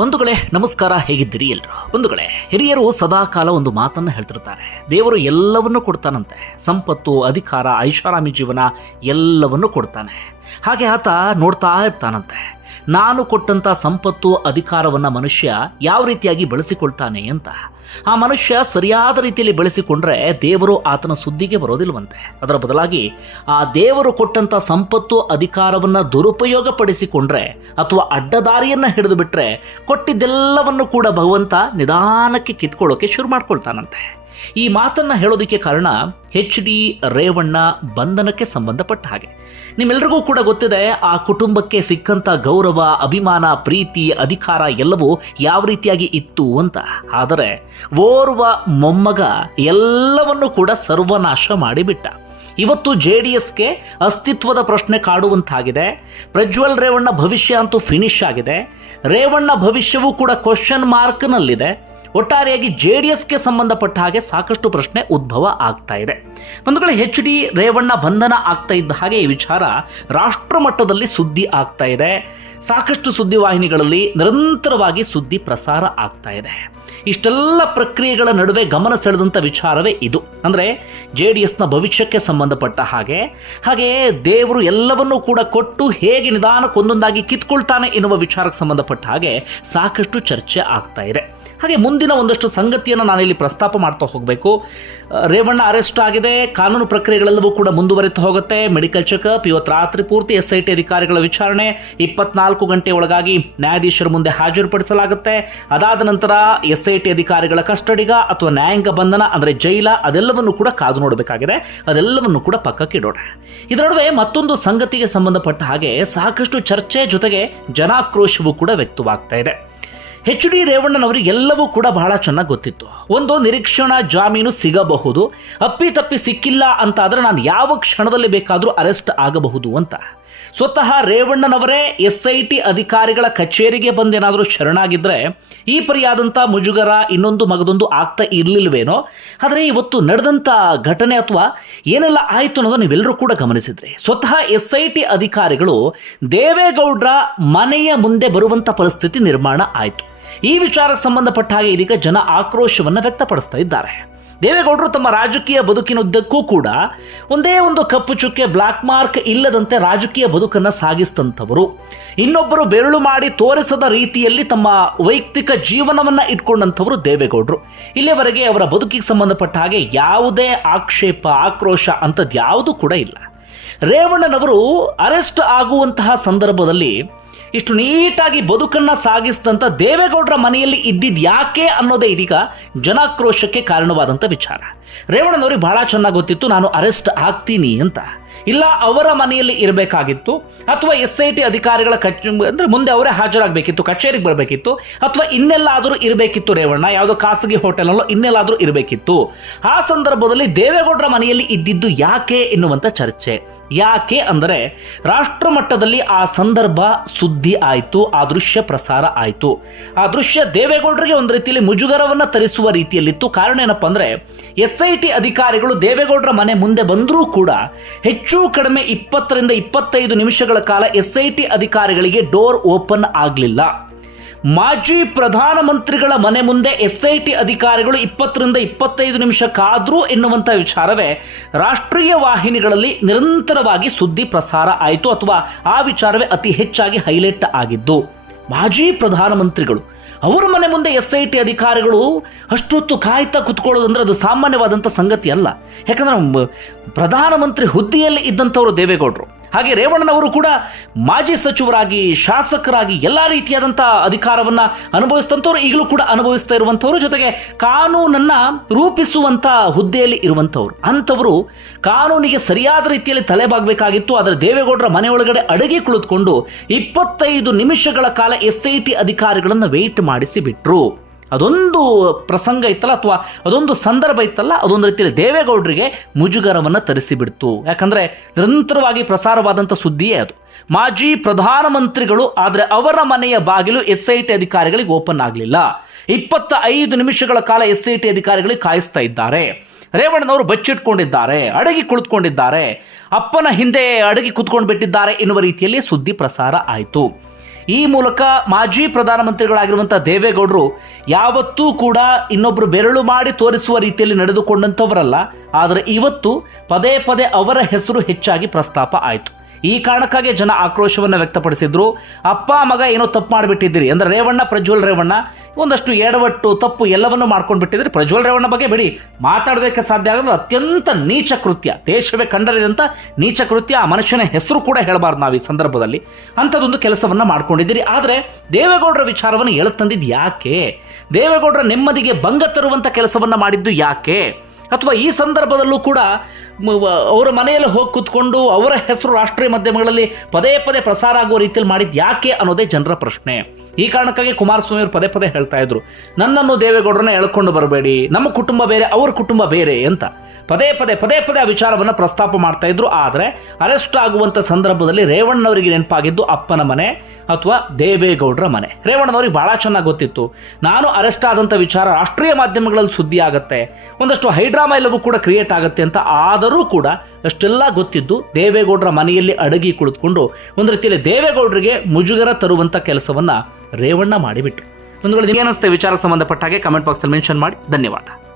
ಬಂಧುಗಳೇ, ನಮಸ್ಕಾರ ಹೇಗಿದ್ದೀರಿ ಎಲ್ರು? ಬಂಧುಗಳೇ, ಹಿರಿಯರು ಸದಾ ಕಾಲ ಒಂದು ಮಾತನ್ನು ಹೇಳ್ತಿರ್ತಾರೆ. ದೇವರು ಎಲ್ಲವನ್ನೂ ಕೊಡ್ತಾನಂತೆ. ಸಂಪತ್ತು, ಅಧಿಕಾರ, ಐಷಾರಾಮಿ ಜೀವನ ಎಲ್ಲವನ್ನೂ ಕೊಡ್ತಾನೆ. ಹಾಗೆ ಆತ ನೋಡ್ತಾ ಇರ್ತಾನಂತೆ. ನಾನು ಕೊಟ್ಟಂತ ಸಂಪತ್ತು ಅಧಿಕಾರವನ್ನು ಮನುಷ್ಯ ಯಾವ ರೀತಿಯಾಗಿ ಬಳಸಿಕೊಳ್ತಾನೆ ಅಂತ. ಆ ಮನುಷ್ಯ ಸರಿಯಾದ ರೀತಿಯಲ್ಲಿ ಬಳಸಿಕೊಂಡ್ರೆ ದೇವರು ಆತನ ಸುದ್ದಿಗೆ ಬರೋದಿಲ್ವಂತೆ. ಅದರ ಬದಲಾಗಿ ಆ ದೇವರು ಕೊಟ್ಟಂತ ಸಂಪತ್ತು ಅಧಿಕಾರವನ್ನು ದುರುಪಯೋಗ ಪಡಿಸಿಕೊಂಡ್ರೆ ಅಥವಾ ಅಡ್ಡದಾರಿಯನ್ನು ಹಿಡಿದು ಬಿಟ್ಟರೆ ಕೊಟ್ಟಿದ್ದೆಲ್ಲವನ್ನು ಕೂಡ ಭಗವಂತ ನಿಧಾನಕ್ಕೆ ಕಿತ್ಕೊಳ್ಳೋಕೆ ಶುರು ಮಾಡ್ಕೊಳ್ತಾನಂತೆ. ಈ ಮಾತನ್ನ ಹೇಳೋದಕ್ಕೆ ಕಾರಣ ಎಚ್ ಡಿ ರೇವಣ್ಣ ಬಂಧನಕ್ಕೆ ಸಂಬಂಧಪಟ್ಟ ಹಾಗೆ. ನಿಮ್ಮೆಲ್ರಿಗೂ ಕೂಡ ಗೊತ್ತಿದೆ, ಆ ಕುಟುಂಬಕ್ಕೆ ಸಿಕ್ಕಂತ ಗೌರವ, ಅಭಿಮಾನ, ಪ್ರೀತಿ, ಅಧಿಕಾರ ಎಲ್ಲವೂ ಯಾವ ರೀತಿಯಾಗಿ ಇತ್ತು ಅಂತ. ಆದರೆ ಓರ್ವ ಮೊಮ್ಮಗ ಎಲ್ಲವನ್ನು ಕೂಡ ಸರ್ವನಾಶ ಮಾಡಿಬಿಟ್ಟ. ಇವತ್ತು ಜೆ ಡಿ ಎಸ್ಗೆ ಅಸ್ತಿತ್ವದ ಪ್ರಶ್ನೆ ಕಾಡುವಂತಾಗಿದೆ. ಪ್ರಜ್ವಲ್ ರೇವಣ್ಣ ಭವಿಷ್ಯ ಅಂತೂ ಫಿನಿಶ್ ಆಗಿದೆ. ರೇವಣ್ಣ ಭವಿಷ್ಯವೂ ಕೂಡ ಕ್ವಶನ್ ಮಾರ್ಕ್ನಲ್ಲಿದೆ ಒಟ್ಟಾರೆಯಾಗಿ ಜೆ ಡಿ ಎಸ್ಗೆ ಸಂಬಂಧಪಟ್ಟ ಹಾಗೆ ಸಾಕಷ್ಟು ಪ್ರಶ್ನೆ ಉದ್ಭವ ಆಗ್ತಾ ಇದೆ. ಬಂಧುಗಳು, ಎಚ್ ಡಿ ರೇವಣ್ಣ ಬಂಧನ ಆಗ್ತಾ ಇದ್ದ ಹಾಗೆ ಈ ವಿಚಾರ ರಾಷ್ಟ್ರ ಮಟ್ಟದಲ್ಲಿ ಸುದ್ದಿ ಆಗ್ತಾ ಇದೆ. ಸಾಕಷ್ಟು ಸುದ್ದಿವಾಹಿನಿಗಳಲ್ಲಿ ನಿರಂತರವಾಗಿ ಸುದ್ದಿ ಪ್ರಸಾರ ಆಗ್ತಾ ಇದೆ. ಇಷ್ಟೆಲ್ಲ ಪ್ರಕ್ರಿಯೆಗಳ ನಡುವೆ ಗಮನ ಸೆಳೆದಂಥ ವಿಚಾರವೇ ಇದು. ಅಂದರೆ ಜೆ ಡಿ ಎಸ್ನ ಭವಿಷ್ಯಕ್ಕೆ ಸಂಬಂಧಪಟ್ಟ ಹಾಗೆ ಹಾಗೆ ದೇವರು ಎಲ್ಲವನ್ನೂ ಕೂಡ ಕೊಟ್ಟು ಹೇಗೆ ನಿಧಾನಕ್ಕೊಂದೊಂದಾಗಿ ಕಿತ್ಕೊಳ್ತಾನೆ ಎನ್ನುವ ವಿಚಾರಕ್ಕೆ ಸಂಬಂಧಪಟ್ಟ ಹಾಗೆ ಸಾಕಷ್ಟು ಚರ್ಚೆ ಆಗ್ತಾ ಇದೆ. ಹಾಗೆ ಮುಂದಿನ ಒಂದಷ್ಟು ಸಂಗತಿಯನ್ನು ನಾನಿಲ್ಲಿ ಪ್ರಸ್ತಾಪ ಮಾಡ್ತಾ ಹೋಗಬೇಕು. ರೇವಣ್ಣ ಅರೆಸ್ಟ್ ಆಗಿದೆ. ಕಾನೂನು ಪ್ರಕ್ರಿಯೆಗಳೆಲ್ಲವೂ ಕೂಡ ಮುಂದುವರಿತಾ ಹೋಗುತ್ತೆ. ಮೆಡಿಕಲ್ ಚೆಕಪ್, ಇವತ್ತು ರಾತ್ರಿ ಪೂರ್ತಿ ಎಸ್ ಐ ಟಿ ಅಧಿಕಾರಿಗಳ ವಿಚಾರಣೆ. ಇಪ್ಪತ್ನಾಲ್ಕು ಗಂಟೆ ಒಳಗಾಗಿ ನ್ಯಾಯಾಧೀಶರ ಮುಂದೆ ಹಾಜರುಪಡಿಸಲಾಗುತ್ತೆ. ಅದಾದ ನಂತರ ಎಸ್ ಐ ಟಿ ಅಧಿಕಾರಿಗಳ ಕಸ್ಟಡಿಗ ಅಥವಾ ನ್ಯಾಯಾಂಗ ಬಂಧನ, ಅಂದರೆ ಜೈಲ, ಅದೆಲ್ಲವನ್ನು ಕೂಡ ಕಾದು ನೋಡಬೇಕಾಗಿದೆ. ಅದೆಲ್ಲವನ್ನು ಕೂಡ ಪಕ್ಕಕ್ಕಿಡೋಣ ಇದರ ನಡುವೆ ಮತ್ತೊಂದು ಸಂಗತಿಗೆ ಸಂಬಂಧಪಟ್ಟ ಹಾಗೆ ಸಾಕಷ್ಟು ಚರ್ಚೆ ಜೊತೆಗೆ ಜನಾಕ್ರೋಶವೂ ಕೂಡ ವ್ಯಕ್ತವಾಗ್ತಾ ಇದೆ. ಎಚ್ ಡಿ ರೇವಣ್ಣನವರಿಗೆ ಎಲ್ಲವೂ ಕೂಡ ಬಹಳ ಚೆನ್ನಾಗಿ ಗೊತ್ತಿತ್ತು. ಒಂದು ನಿರೀಕ್ಷಣಾ ಜಾಮೀನು ಸಿಗಬಹುದು, ಅಪ್ಪಿತಪ್ಪಿ ಸಿಕ್ಕಿಲ್ಲ ಅಂತ ಆದರೆ ನಾನು ಯಾವ ಕ್ಷಣದಲ್ಲಿ ಬೇಕಾದರೂ ಅರೆಸ್ಟ್ ಆಗಬಹುದು ಅಂತ. ಸ್ವತಃ ರೇವಣ್ಣನವರೇ ಎಸ್ ಐ ಟಿ ಅಧಿಕಾರಿಗಳ ಕಚೇರಿಗೆ ಬಂದೇನಾದರೂ ಶರಣಾಗಿದ್ದರೆ ಈ ಪರಿಯಾದಂಥ ಮುಜುಗರ ಇನ್ನೊಂದು ಮಗದೊಂದು ಆಗ್ತಾ ಇರಲಿಲ್ವೇನೋ? ಆದರೆ ಇವತ್ತು ನಡೆದಂಥ ಘಟನೆ ಅಥವಾ ಏನೆಲ್ಲ ಆಯಿತು ಅನ್ನೋದು ನೀವೆಲ್ಲರೂ ಕೂಡ ಗಮನಿಸಿದ್ರಿ. ಸ್ವತಃ ಎಸ್ ಐ ಟಿ ಅಧಿಕಾರಿಗಳು ದೇವೇಗೌಡರ ಮನೆಯ ಮುಂದೆ ಬರುವಂಥ ಪರಿಸ್ಥಿತಿ ನಿರ್ಮಾಣ ಆಯಿತು. ಈ ವಿಚಾರಕ್ಕೆ ಸಂಬಂಧಪಟ್ಟ ಹಾಗೆ ಇದೀಗ ಜನ ಆಕ್ರೋಶವನ್ನು ವ್ಯಕ್ತಪಡಿಸ್ತಾ ಇದ್ದಾರೆ. ದೇವೇಗೌಡರು ತಮ್ಮ ರಾಜಕೀಯ ಬದುಕಿನುದ್ದಕ್ಕೂ ಕೂಡ ಒಂದೇ ಒಂದು ಕಪ್ಪು ಚುಕ್ಕೆ ಬ್ಲಾಕ್ ಮಾರ್ಕ್ ಇಲ್ಲದಂತೆ ರಾಜಕೀಯ ಬದುಕನ್ನು ಸಾಗಿಸಿದಂಥವರು ಇನ್ನೊಬ್ಬರು ಬೆರಳು ಮಾಡಿ ತೋರಿಸದ ರೀತಿಯಲ್ಲಿ ತಮ್ಮ ವೈಯಕ್ತಿಕ ಜೀವನವನ್ನು ಇಟ್ಕೊಂಡಂಥವರು ದೇವೇಗೌಡರು. ಇಲ್ಲಿವರೆಗೆ ಅವರ ಬದುಕಿಗೆ ಸಂಬಂಧಪಟ್ಟ ಹಾಗೆ ಯಾವುದೇ ಆಕ್ಷೇಪ, ಆಕ್ರೋಶ ಅಂಥದ್ದು ಯಾವುದೂ ಕೂಡ ಇಲ್ಲ. ರೇವಣ್ಣನವರು ಅರೆಸ್ಟ್ ಆಗುವಂತಹ ಸಂದರ್ಭದಲ್ಲಿ ಇಷ್ಟು ನೀಟಾಗಿ ಬದುಕನ್ನು ಸಾಗಿಸಿದಂಥ ದೇವೇಗೌಡರ ಮನೆಯಲ್ಲಿ ಇದ್ದಿದ್ದು ಯಾಕೆ ಅನ್ನೋದೇ ಇದೀಗ ಜನಾಕ್ರೋಶಕ್ಕೆ ಕಾರಣವಾದಂಥ ವಿಚಾರ. ರೇವಣ್ಣನವ್ರಿಗೆ ಬಹಳ ಚೆನ್ನಾಗಿ ಗೊತ್ತಿತ್ತು, ನಾನು ಅರೆಸ್ಟ್ ಆಗ್ತೀನಿ ಅಂತ. ಇಲ್ಲ, ಅವರ ಮನೆಯಲ್ಲಿ ಇರಬೇಕಾಗಿತ್ತು, ಅಥವಾ ಎಸ್ ಐ ಟಿ ಅಧಿಕಾರಿಗಳ ಕಚ್, ಅಂದರೆ ಮುಂದೆ ಅವರೇ ಹಾಜರಾಗಬೇಕಿತ್ತು, ಕಚೇರಿಗೆ ಬರಬೇಕಿತ್ತು, ಅಥವಾ ಇನ್ನೆಲ್ಲಾದರೂ ಇರಬೇಕಿತ್ತು ರೇವಣ್ಣ, ಯಾವುದೋ ಖಾಸಗಿ ಹೋಟೆಲಲ್ಲೋ ಇನ್ನೆಲ್ಲಾದರೂ ಇರಬೇಕಿತ್ತು. ಆ ಸಂದರ್ಭದಲ್ಲಿ ದೇವೇಗೌಡರ ಮನೆಯಲ್ಲಿ ಇದ್ದಿದ್ದು ಯಾಕೆ ಎನ್ನುವಂಥ ಚರ್ಚೆ. ಯಾಕೆ ಅಂದರೆ ರಾಷ್ಟ್ರ ಮಟ್ಟದಲ್ಲಿ ಆ ಸಂದರ್ಭ ಸುದ್ದಿ ಆಯಿತು, ಆ ದೃಶ್ಯ ಪ್ರಸಾರ ಆಯಿತು. ಆ ದೃಶ್ಯ ದೇವೇಗೌಡರಿಗೆ ಒಂದು ರೀತಿಯಲ್ಲಿ ಮುಜುಗರವನ್ನು ತರಿಸುವ ರೀತಿಯಲ್ಲಿತ್ತು. ಕಾರಣ ಏನಪ್ಪ ಅಂದರೆ ಎಸ್ ಐ ಟಿ ಅಧಿಕಾರಿಗಳು ದೇವೇಗೌಡರ ಮನೆ ಮುಂದೆ ಬಂದರೂ ಕೂಡ ಹೆಚ್ಚು ಕಡಿಮೆ ಇಪ್ಪತ್ತರಿಂದ ಇಪ್ಪತ್ತೈದು ನಿಮಿಷಗಳ ಕಾಲ ಎಸ್ ಐ ಟಿ ಅಧಿಕಾರಿಗಳಿಗೆ ಡೋರ್ ಓಪನ್ ಆಗಲಿಲ್ಲ. ಮಾಜಿ ಪ್ರಧಾನಮಂತ್ರಿಗಳ ಮನೆ ಮುಂದೆ ಎಸ್ ಐ ಟಿ ಅಧಿಕಾರಿಗಳು ಇಪ್ಪತ್ತರಿಂದ ಇಪ್ಪತ್ತೈದು ನಿಮಿಷ ಕಾದ್ರು ಎನ್ನುವಂಥ ವಿಚಾರವೇ ರಾಷ್ಟ್ರೀಯ ವಾಹಿನಿಗಳಲ್ಲಿ ನಿರಂತರವಾಗಿ ಸುದ್ದಿ ಪ್ರಸಾರ ಆಯಿತು ಅಥವಾ ಆ ವಿಚಾರವೇ ಅತಿ ಹೆಚ್ಚಾಗಿ ಹೈಲೈಟ್ ಆಗಿದ್ದು. ಮಾಜಿ ಪ್ರಧಾನಮಂತ್ರಿಗಳು. ಅವರ ಮನೆ ಮುಂದೆ ಎಸ್ ಐ ಟಿ ಅಧಿಕಾರಿಗಳು ಅಷ್ಟೊತ್ತು ಕಾಯ್ತಾ ಕುತ್ಕೊಳ್ಳೋದಂದ್ರೆ ಅದು ಸಾಮಾನ್ಯವಾದಂಥ ಸಂಗತಿ ಅಲ್ಲ ಯಾಕಂದ್ರೆ ಪ್ರಧಾನಮಂತ್ರಿ ಹುದ್ದೆಯಲ್ಲಿ ಇದ್ದಂಥವರು ದೇವೇಗೌಡರು. ಹಾಗೆ ರೇವಣ್ಣನವರು ಕೂಡ ಮಾಜಿ ಸಚಿವರಾಗಿ, ಶಾಸಕರಾಗಿ ಎಲ್ಲ ರೀತಿಯಾದಂಥ ಅಧಿಕಾರವನ್ನು ಅನುಭವಿಸಿದಂಥವ್ರು ಈಗಲೂ ಕೂಡ ಅನುಭವಿಸ್ತಾ ಇರುವಂಥವ್ರು ಜೊತೆಗೆ ಕಾನೂನನ್ನು ರೂಪಿಸುವಂಥ ಹುದ್ದೆಯಲ್ಲಿ ಇರುವಂಥವ್ರು ಅಂಥವರು ಕಾನೂನಿಗೆ ಸರಿಯಾದ ರೀತಿಯಲ್ಲಿ ತಲೆಬಾಗಬೇಕಾಗಿತ್ತು ಆದರೆ ದೇವೇಗೌಡರ ಮನೆಯೊಳಗಡೆ ಅಡುಗೆ ಕುಳಿತುಕೊಂಡು ಇಪ್ಪತ್ತೈದು ನಿಮಿಷಗಳ ಕಾಲ ಎಸ್ ಐ ಟಿ ಅಧಿಕಾರಿಗಳನ್ನು ವೆಯ್ಟ್ ಮಾಡಿಸಿ ಬಿಟ್ರು ಅದೊಂದು ಪ್ರಸಂಗ ಇತ್ತಲ್ಲ ಅಥವಾ ಅದೊಂದು ಸಂದರ್ಭ ಇತ್ತಲ್ಲ, ಅದೊಂದು ರೀತಿಯಲ್ಲಿ ದೇವೇಗೌಡರಿಗೆ ಮುಜುಗರವನ್ನು ತರಿಸಿಬಿಡ್ತು. ಯಾಕಂದರೆ ನಿರಂತರವಾಗಿ ಪ್ರಸಾರವಾದಂಥ ಸುದ್ದಿಯೇ ಅದು. ಮಾಜಿ ಪ್ರಧಾನಮಂತ್ರಿಗಳು, ಆದರೆ ಅವರ ಮನೆಯ ಬಾಗಿಲು ಎಸ್ ಐ ಟಿ ಅಧಿಕಾರಿಗಳಿಗೆ ಓಪನ್ ಆಗಲಿಲ್ಲ. ಇಪ್ಪತ್ತ ಐದು ನಿಮಿಷಗಳ ಕಾಲ ಎಸ್ ಐ ಟಿ ಅಧಿಕಾರಿಗಳಿಗೆ ಕಾಯಿಸ್ತಾ ಇದ್ದಾರೆ. ರೇವಣ್ಣನವರು ಬಚ್ಚಿಟ್ಕೊಂಡಿದ್ದಾರೆ, ಅಡಗಿ ಕುಳಿತುಕೊಂಡಿದ್ದಾರೆ. ಅಪ್ಪನ ಹಿಂದೆ ಅಡಗಿ ಕುತ್ಕೊಂಡು ಬಿಟ್ಟಿದ್ದಾರೆ ಎನ್ನುವ ರೀತಿಯಲ್ಲಿ ಸುದ್ದಿ ಪ್ರಸಾರ ಆಯಿತು. ಈ ಮೂಲಕ ಮಾಜಿ ಪ್ರಧಾನಮಂತ್ರಿಗಳಾಗಿರುವಂಥ ದೇವೇಗೌಡರು ಯಾವತ್ತೂ ಕೂಡ ಇನ್ನೊಬ್ಬರು ಬೆರಳು ಮಾಡಿ ತೋರಿಸುವ ರೀತಿಯಲ್ಲಿ ನಡೆದುಕೊಂಡಂಥವರಲ್ಲ. ಆದರೆ ಇವತ್ತು ಪದೇ ಪದೇ ಅವರ ಹೆಸರು ಹೆಚ್ಚಾಗಿ ಪ್ರಸ್ತಾಪ ಆಯಿತು. ಈ ಕಾರಣಕ್ಕಾಗಿ ಜನ ಆಕ್ರೋಶವನ್ನು ವ್ಯಕ್ತಪಡಿಸಿದ್ರು. ಅಪ್ಪ, ಮಗ ಏನೋ ತಪ್ಪು ಮಾಡಿಬಿಟ್ಟಿದ್ದೀರಿ. ಅಂದ್ರೆ ರೇವಣ್ಣ, ಪ್ರಜ್ವಲ್ ರೇವಣ್ಣ, ಒಂದಷ್ಟು ಎಡವಟ್ಟು, ತಪ್ಪು ಎಲ್ಲವನ್ನು ಮಾಡ್ಕೊಂಡು ಬಿಟ್ಟಿದ್ರಿ ಪ್ರಜ್ವಲ್ ರೇವಣ್ಣ ಬಗ್ಗೆ ಬಿಡಿ. ಮಾತಾಡೋದಕ್ಕೆ ಸಾಧ್ಯ ಆಗಲ್ಲ. ಅತ್ಯಂತ ನೀಚ ಕೃತ್ಯ. ದೇಶವೇ ಕಂಡರಿದಂಥ ನೀಚ ಕೃತ್ಯ. ಆ ಮನುಷ್ಯನ ಹೆಸರು ಕೂಡ ಹೇಳಬಾರ್ದು ನಾವು ಈ ಸಂದರ್ಭದಲ್ಲಿ. ಅಂಥದ್ದೊಂದು ಕೆಲಸವನ್ನು ಮಾಡ್ಕೊಂಡಿದ್ದೀರಿ. ಆದರೆ ದೇವೇಗೌಡರ ವಿಚಾರವನ್ನು ಹೇಳುತ್ತಂದಿದ್ದು ಯಾಕೆ? ದೇವೇಗೌಡರ ನೆಮ್ಮದಿಗೆ ಭಂಗ ತರುವಂಥ ಕೆಲಸವನ್ನು ಮಾಡಿದ್ದು ಯಾಕೆ? ಅಥವಾ ಈ ಸಂದರ್ಭದಲ್ಲೂ ಕೂಡ ಅವರ ಮನೆಯಲ್ಲಿ ಹೋಗಿ ಕೂತ್ಕೊಂಡು ಅವರ ಹೆಸರು ರಾಷ್ಟ್ರೀಯ ಮಾಧ್ಯಮಗಳಲ್ಲಿ ಪದೇ ಪದೇ ಪ್ರಸಾರ ಆಗುವ ರೀತಿಯಲ್ಲಿ ಮಾಡಿದ್ದು ಯಾಕೆ ಅನ್ನೋದೇ ಜನರ ಪ್ರಶ್ನೆ. ಈ ಕಾರಣಕ್ಕಾಗಿ ಕುಮಾರಸ್ವಾಮಿ ಅವರು ಪದೇ ಪದೇ ಹೇಳ್ತಾ ಇದ್ರು, ನನ್ನನ್ನು ದೇವೇಗೌಡರನ್ನ ಎಳ್ಕೊಂಡು ಬರಬೇಡಿ, ನಮ್ಮ ಕುಟುಂಬ ಬೇರೆ, ಅವ್ರ ಕುಟುಂಬ ಬೇರೆ ಅಂತ. ಪದೇ ಪದೇ ಪದೇ ಪದೇ ಆ ವಿಚಾರವನ್ನು ಪ್ರಸ್ತಾಪ ಮಾಡ್ತಾ ಇದ್ರು, ಆದರೆ ಅರೆಸ್ಟ್ ಆಗುವಂಥ ಸಂದರ್ಭದಲ್ಲಿ ರೇವಣ್ಣವರಿಗೆ ನೆನಪಾಗಿದ್ದು ಅಪ್ಪನ ಮನೆ ಅಥವಾ ದೇವೇಗೌಡರ ಮನೆ. ರೇವಣ್ಣನವ್ರಿಗೆ ಬಹಳ ಚೆನ್ನಾಗಿ ಗೊತ್ತಿತ್ತು, ನಾನು ಅರೆಸ್ಟ್ ಆದಂಥ ವಿಚಾರ ರಾಷ್ಟ್ರೀಯ ಮಾಧ್ಯಮಗಳಲ್ಲಿ ಸುದ್ದಿ ಆಗುತ್ತೆ ಒಂದಷ್ಟು ಹೈಡ್ರಾಮಾ ಎಲ್ಲವೂ ಕೂಡ ಕ್ರಿಯೇಟ್ ಆಗುತ್ತೆ ಅಂತ ಆದರೂ ಕೂಡ ಅಷ್ಟೆಲ್ಲ ಗೊತ್ತಿದ್ದು ದೇವೇಗೌಡರ ಮನೆಯಲ್ಲಿ ಅಡಗಿ ಕುಳಿತುಕೊಂಡು ಒಂದು ರೀತಿಯಲ್ಲಿ ದೇವೇಗೌಡರಿಗೆ ಮುಜುಗರ ತರುವಂಥ ಕೆಲಸವನ್ನ ರೇವಣ್ಣ ಮಾಡಿಬಿಟ್ರು. ಒಂದು ವೇಳೆ ನಿಮಗೆ ವಿಚಾರಕ್ಕೆ ಸಂಬಂಧಪಟ್ಟ ಹಾಗೆ ಕಮೆಂಟ್ ಬಾಕ್ಸಲ್ಲಿ ಮೆನ್ಷನ್ ಮಾಡಿ. ಧನ್ಯವಾದ.